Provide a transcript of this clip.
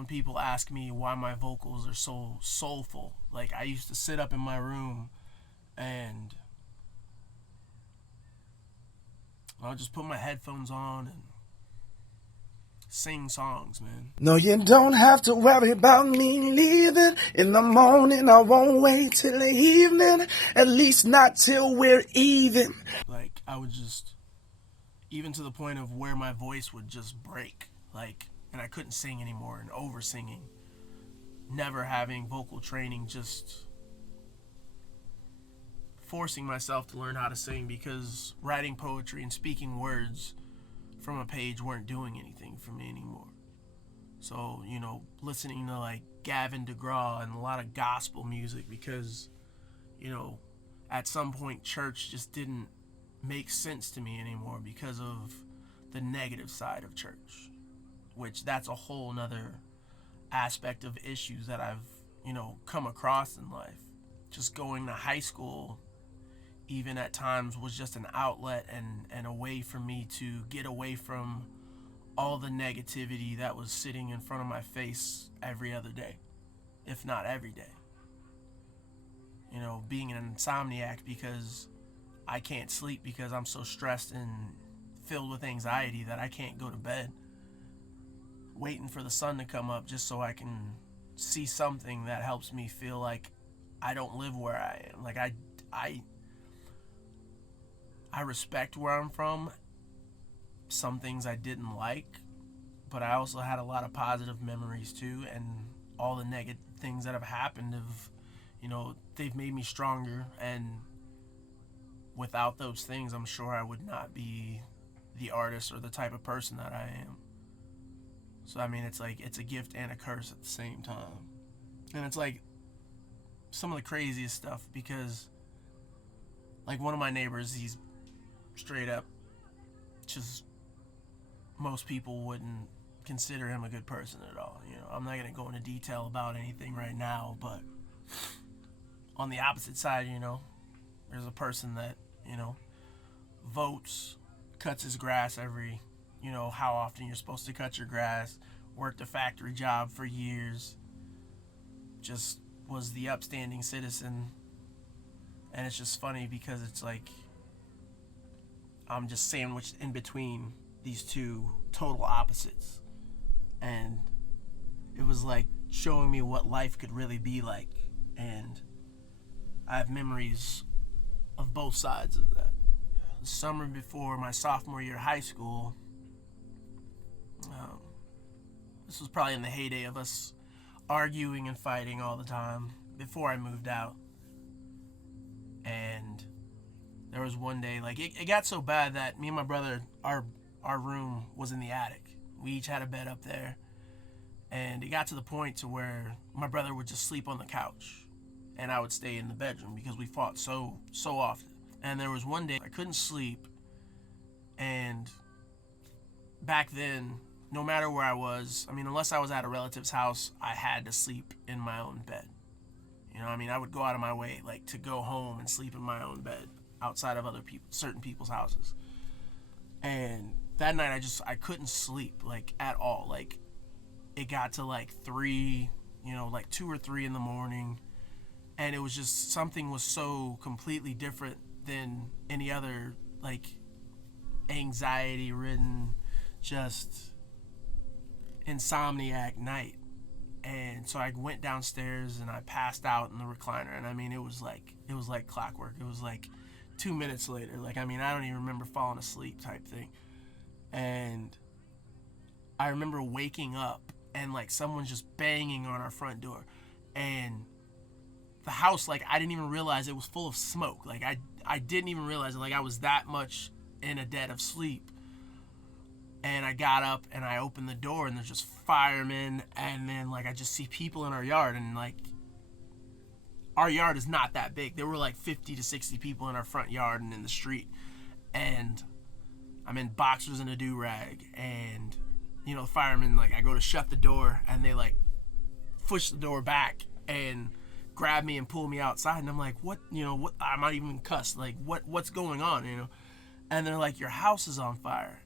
when people ask me why my vocals are so soulful. Like, I used to sit up in my room and I'll just put my headphones on and sing songs, man. No, you don't have to worry about me leaving. In the morning, I won't wait till the evening. At least not till we're even. Like, I would just, even to the point of where my voice would just break. Like, and I couldn't sing anymore, and over singing. Never having vocal training, just forcing myself to learn how to sing because writing poetry and speaking words from a page weren't doing anything for me anymore. So, listening to like Gavin DeGraw and a lot of gospel music because, at some point church just didn't make sense to me anymore because of the negative side of church, which that's a whole nother aspect of issues that I've, come across in life. Just going to high school, even at times, was just an outlet and a way for me to get away from all the negativity that was sitting in front of my face every other day, if not every day. Being an insomniac because I can't sleep because I'm so stressed and filled with anxiety that I can't go to bed. Waiting for the sun to come up just so I can see something that helps me feel like I don't live where I am. Like, I respect where I'm from. Some things I didn't like, but I also had a lot of positive memories too, and all the negative things that have happened have, they've made me stronger, and without those things, I'm sure I would not be the artist or the type of person that I am. So, it's a gift and a curse at the same time. And it's like some of the craziest stuff because, like, one of my neighbors, he's straight up just, most people wouldn't consider him a good person at all. I'm not going to go into detail about anything right now, but on the opposite side, there's a person that, votes, cuts his grass every, how often you're supposed to cut your grass, worked a factory job for years, just was the upstanding citizen. And it's just funny because it's like I'm just sandwiched in between these two total opposites. And it was like showing me what life could really be like. And I have memories of both sides of that. The summer before my sophomore year of high school, this was probably in the heyday of us arguing and fighting all the time before I moved out. And there was one day, like, it got so bad that me and my brother, our room was in the attic. We each had a bed up there. And it got to the point to where my brother would just sleep on the couch and I would stay in the bedroom because we fought so often. And there was one day I couldn't sleep, and back then, no matter where I was, unless I was at a relative's house, I had to sleep in my own bed. I would go out of my way, like, to go home and sleep in my own bed outside of certain people's houses. And that night I couldn't sleep, like, at all. Like, it got to like 3, like 2 or 3 in the morning, and it was just, something was so completely different than any other, like, anxiety ridden, just insomniac night. And so I went downstairs and I passed out in the recliner, and it was like clockwork. It was like 2 minutes later, like, I don't even remember falling asleep type thing. And I remember waking up and, like, someone's just banging on our front door, and the house, like, I didn't even realize it was full of smoke. Like, I didn't even realize it. Like, I was that much in a dead of sleep. And I got up and I opened the door, and there's just firemen, and then, like, I just see people in our yard, and, like, our yard is not that big. There were like 50 to 60 people in our front yard and in the street, and I'm in boxers and a do-rag, and the firemen, like, I go to shut the door, and they, like, push the door back and grab me and pull me outside, and I'm like, what, I'm not even cussed, like, what's going on, And they're like, your house is on fire.